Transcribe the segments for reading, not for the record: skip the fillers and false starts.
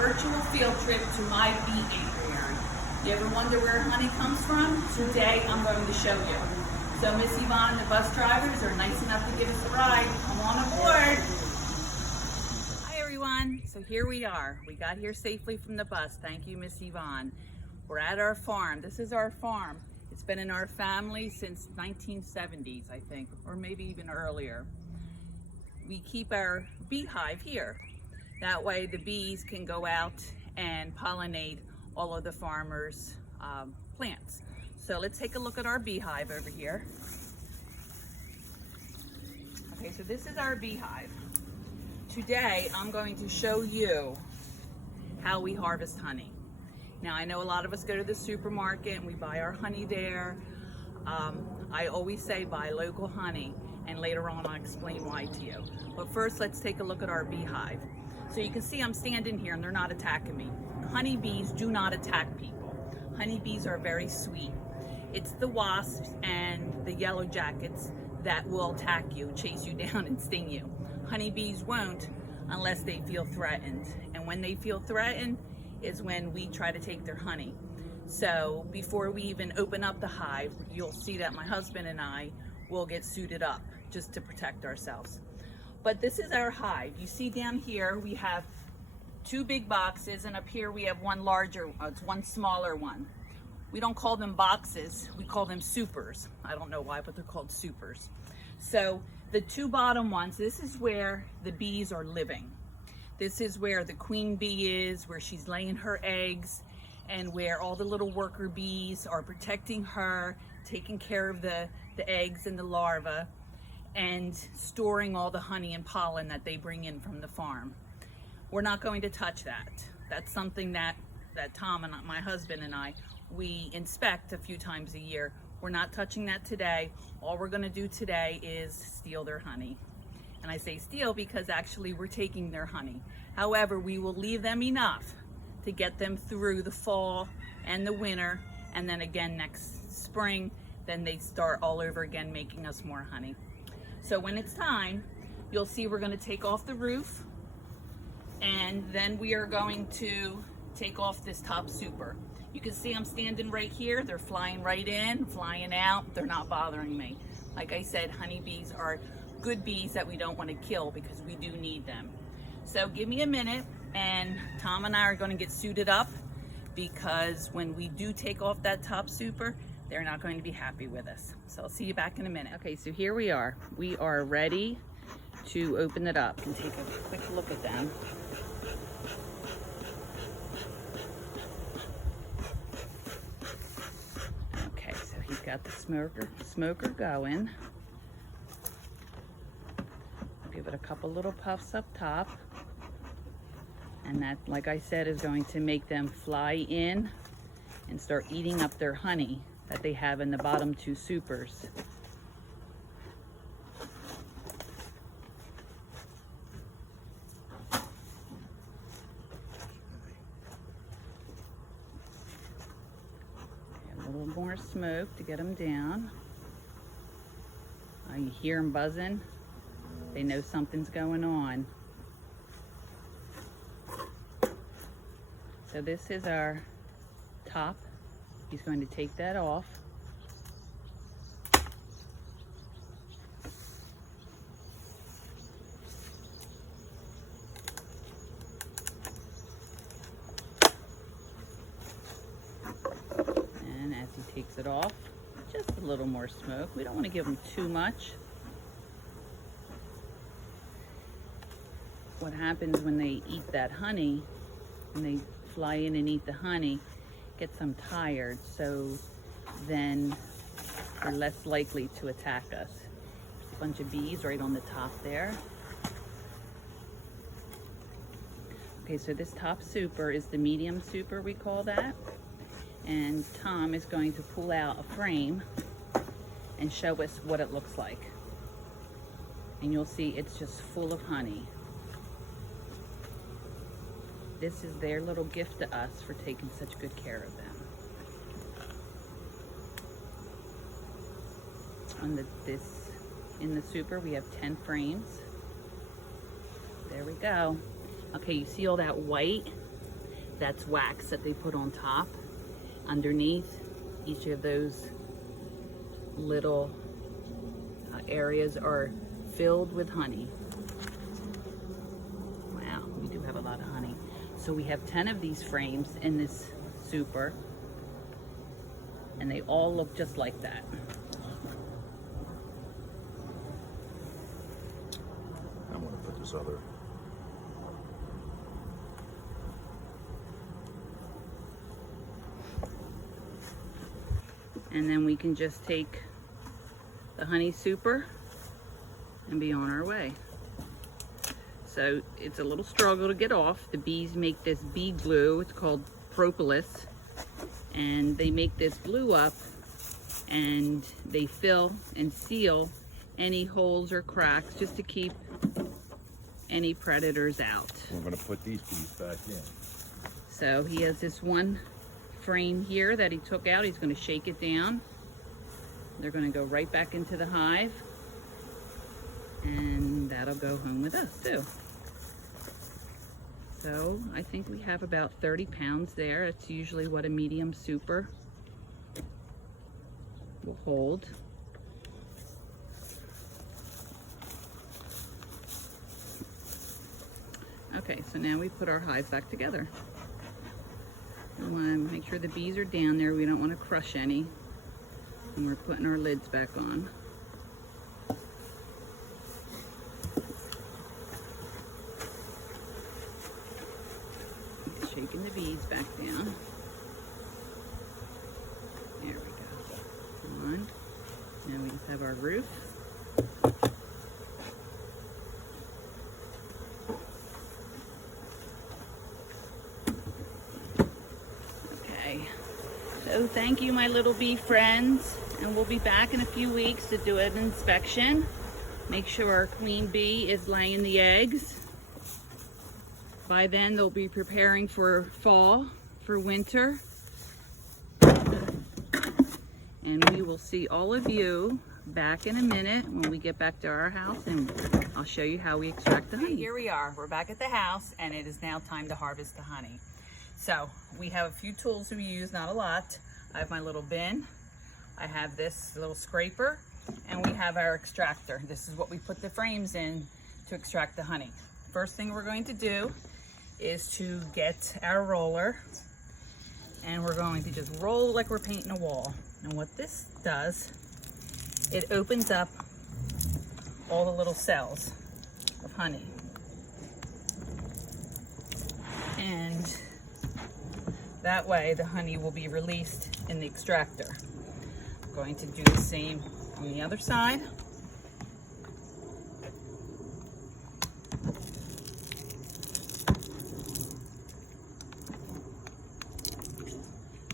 virtual field trip to my bee apiary. You ever wonder where honey comes from? Today I'm going to show you. So Miss Yvonne and the bus drivers are nice enough to give us a ride. Come on aboard. Hi everyone. So here we are. We got here safely from the bus. Thank you, Miss Yvonne. We're at our farm. This is our farm. It's been in our family since 1970s, I think, or maybe even earlier. We keep our beehive here. That way the bees can go out and pollinate all of the farmers' plants. So let's take a look at our beehive over here. Okay, so this is our beehive. Today I'm going to show you how we harvest honey. Now I know a lot of us go to the supermarket and we buy our honey there. I always say buy local honey, and later on I'll explain why to you. But first let's take a look at our beehive. So you can see I'm standing here and they're not attacking me. Honeybees do not attack people. Honeybees are very sweet. It's the wasps and the yellow jackets that will attack you, chase you down and sting you. Honeybees won't unless they feel threatened. And when they feel threatened is when we try to take their honey. So before we even open up the hive, you'll see that my husband and I will get suited up just to protect ourselves. But this is our hive. You see down here we have two big boxes, and up here we have one larger, it's one smaller one. We don't call them boxes, we call them supers. I don't know why, but they're called supers. So the two bottom ones, this is where the bees are living. This is where the queen bee is, where she's laying her eggs, and where all the little worker bees are protecting her, taking care of the eggs and the larvae, and storing all the honey and pollen that they bring in from the farm. We're not going to touch that. That's something that Tom and my husband and I, we inspect a few times a year. We're not touching that today. All we're gonna do today is steal their honey. And I say steal because actually we're taking their honey. However, we will leave them enough to get them through the fall and the winter, and then again next spring, then they start all over again making us more honey. So when it's time, you'll see we're going to take off the roof, and then we are going to take off this top super. You can see I'm standing right here. They're flying right in, flying out. They're not bothering me. Like I said, honeybees are good bees that we don't want to kill because we do need them. So give me a minute, and Tom and I are going to get suited up, because when we do take off that top super, they're not going to be happy with us. So I'll see you back in a minute. Okay, so here we are. We are ready to open it up and take a quick look at them. Okay, so he's got the smoker going. I'll give it a couple little puffs up top. And that, like I said, is going to make them fly in and start eating up their honey that they have in the bottom two supers. A little more smoke to get them down. You hear them buzzing. They know something's going on. So this is our top. He's going to take that off. And as he takes it off, just a little more smoke. We don't want to give him too much. What happens when they eat that honey, when they fly in and eat the honey, gets them tired, so then they're less likely to attack us. There's a bunch of bees right on the top there. Okay, so this top super is the medium super, we call that. And Tom is going to pull out a frame and show us what it looks like. And you'll see it's just full of honey. This is their little gift to us for taking such good care of them. In the super, we have 10 frames. There we go. Okay, you see all that white? That's wax that they put on top. Underneath each of those little areas are filled with honey. Wow, we do have a lot of honey. So we have 10 of these frames in this super, and they all look just like that. I'm going to put this other. And then we can just take the honey super and be on our way. So it's a little struggle to get off. The bees make this bee glue. It's called propolis. And they make this glue up and they fill and seal any holes or cracks just to keep any predators out. We're going to put these bees back in. So he has this one frame here that he took out. He's going to shake it down. They're going to go right back into the hive, and that'll go home with us too. So I think we have about 30 pounds there. It's usually what a medium super will hold. Okay, so now we put our hive back together. We want to make sure the bees are down there. We don't want to crush any. And we're putting our lids back on. Shaking the bees back down. There we go. Come on. Now we just have our roof. So thank you, my little bee friends, and we'll be back in a few weeks to do an inspection. Make sure our queen bee is laying the eggs. By then they'll be preparing for fall, for winter. And we will see all of you back in a minute when we get back to our house, and I'll show you how we extract the honey. Here we are, we're back at the house, and it is now time to harvest the honey. So we have a few tools we use, not a lot. I have my little bin, I have this little scraper, and we have our extractor. This is what we put the frames in to extract the honey. First thing we're going to do is to get our roller, and we're going to just roll like we're painting a wall. And what this does, it opens up all the little cells of honey. And that way the honey will be released in the extractor. I'm going to do the same on the other side.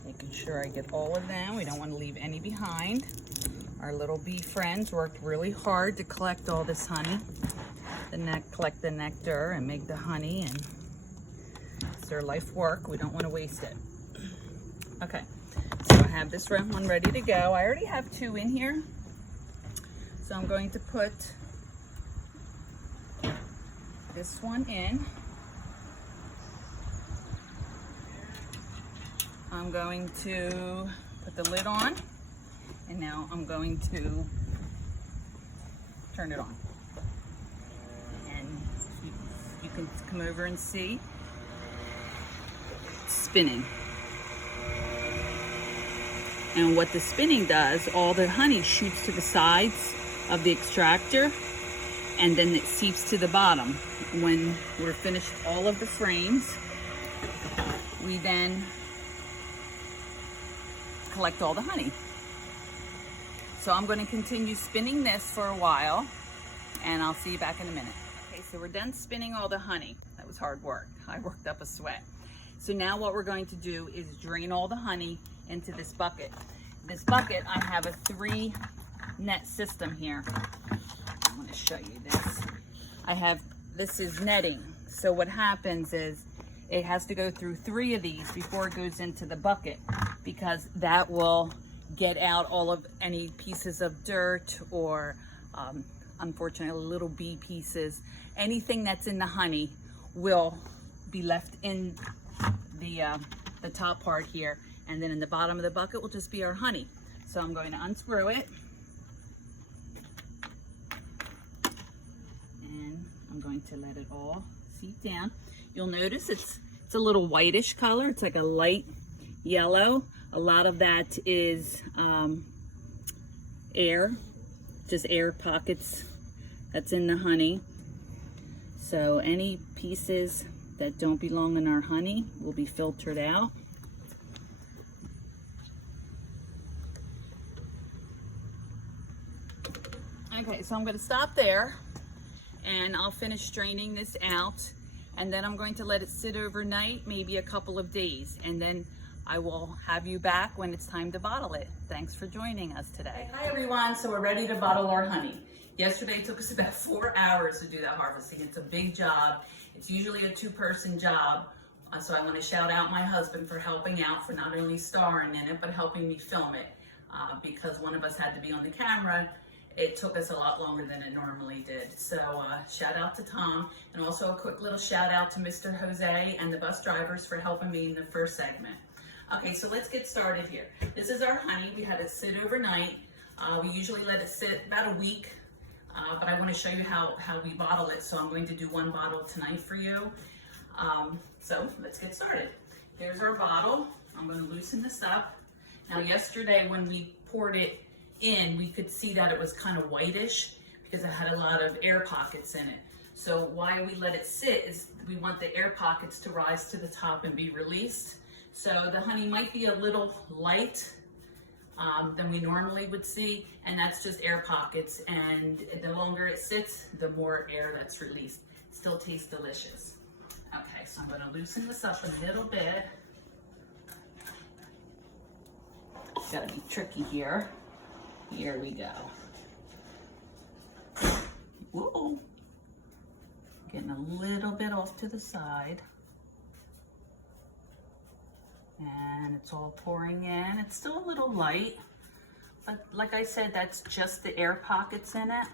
Making sure I get all of them. We don't want to leave any behind. Our little bee friends worked really hard to collect all this honey. Collect the nectar and make the honey, and it's their life work. We don't want to waste it. Okay, so I have this one ready to go. I already have 2 in here. So I'm going to put this one in. I'm going to put the lid on, and now I'm going to turn it on. And you can come over and see it's spinning. And what the spinning does, all the honey shoots to the sides of the extractor, and then it seeps to the bottom. When we're finished all of the frames, we then collect all the honey. So I'm going to continue spinning this for a while, and I'll see you back in a minute. Okay, so we're done spinning all the honey. That was hard work. I worked up a sweat. So now what we're going to do is drain all the honey into this bucket. This bucket, I have a 3 net system here. I'm going to show you this. This is netting. So what happens is it has to go through 3 of these before it goes into the bucket, because that will get out all of any pieces of dirt or unfortunately little bee pieces. Anything that's in the honey will be left in the top part here, and then in the bottom of the bucket will just be our honey. So I'm going to unscrew it, and I'm going to let it all seep down. You'll notice it's a little whitish color. It's like a light yellow. A lot of that is air, just air pockets that's in the honey. So any pieces that don't belong in our honey will be filtered out. Okay, so I'm going to stop there and I'll finish straining this out, and then I'm going to let it sit overnight, maybe a couple of days, and then I will have you back when it's time to bottle it. Thanks for joining us today. Hi everyone, so we're ready to bottle our honey. Yesterday it took us about 4 hours to do that harvesting. It's a big job. It's usually a two-person job. So I want to shout out my husband for helping out, for not only starring in it, but helping me film it. Because one of us had to be on the camera, it took us a lot longer than it normally did. So shout out to Tom, and also a quick little shout out to Mr. Jose and the bus drivers for helping me in the first segment. Okay, so let's get started here. This is our honey. We had it sit overnight. We usually let it sit about a week. But I want to show you how we bottle it. So I'm going to do one bottle tonight for you. So let's get started. Here's our bottle. I'm going to loosen this up. Now yesterday when we poured it in, we could see that it was kind of whitish because it had a lot of air pockets in it. So why we let it sit is we want the air pockets to rise to the top and be released. So the honey might be a little light than we normally would see, and that's just air pockets, and the longer it sits, the more air that's released. Still tastes delicious. Okay, so I'm going to loosen this up a little bit. Gotta be tricky here. Here we go. Whoa. Getting a little bit off to the side. And it's all pouring in. It's still a little light, but like I said, that's just the air pockets in it.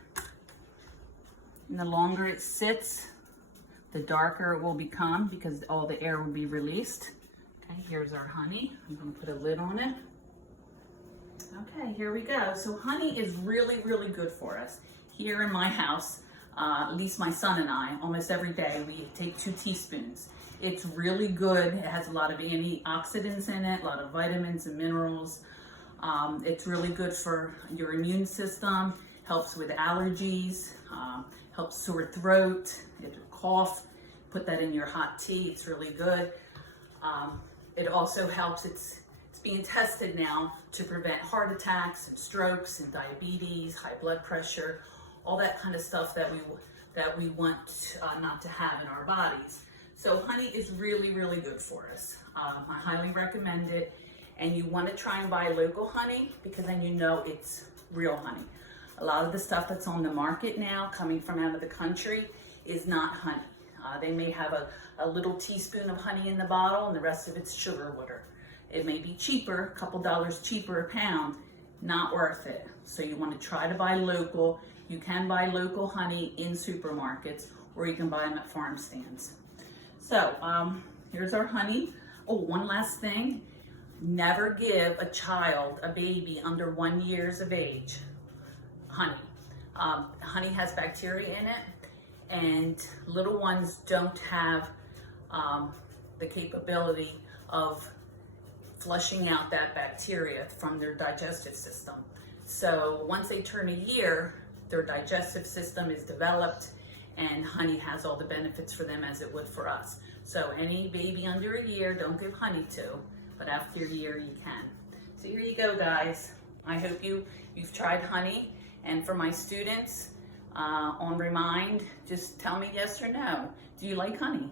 And the longer it sits, the darker it will become because all the air will be released. Okay, here's our honey. I'm gonna put a lid on it. Okay, here we go. So honey is really, really good for us. Here in my house, at least my son and I, almost every day, we take 2 teaspoons. It's really good. It has a lot of antioxidants in it, a lot of vitamins and minerals. It's really good for your immune system, helps with allergies, helps sore throat, cough. Put that in your hot tea, it's really good. It also helps, it's being tested now to prevent heart attacks and strokes and diabetes, high blood pressure, all that kind of stuff that we want not to have in our bodies. So honey is really, really good for us. I highly recommend it. And you want to try and buy local honey because then you know it's real honey. A lot of the stuff that's on the market now coming from out of the country is not honey. They may have a little teaspoon of honey in the bottle and the rest of it's sugar water. It may be cheaper, a couple dollars cheaper a pound, not worth it. So you want to try to buy local. You can buy local honey in supermarkets, or you can buy them at farm stands. So here's our honey. Oh, one last thing. Never give a child, a baby under 1 year of age, honey. Honey has bacteria in it, and little ones don't have the capability of flushing out that bacteria from their digestive system. So once they turn a year, their digestive system is developed, and honey has all the benefits for them as it would for us. So any baby under a year, don't give honey to, but after a year you can. So here you go, guys. I hope you've tried honey, and for my students on Remind, just tell me yes or no. Do you like honey?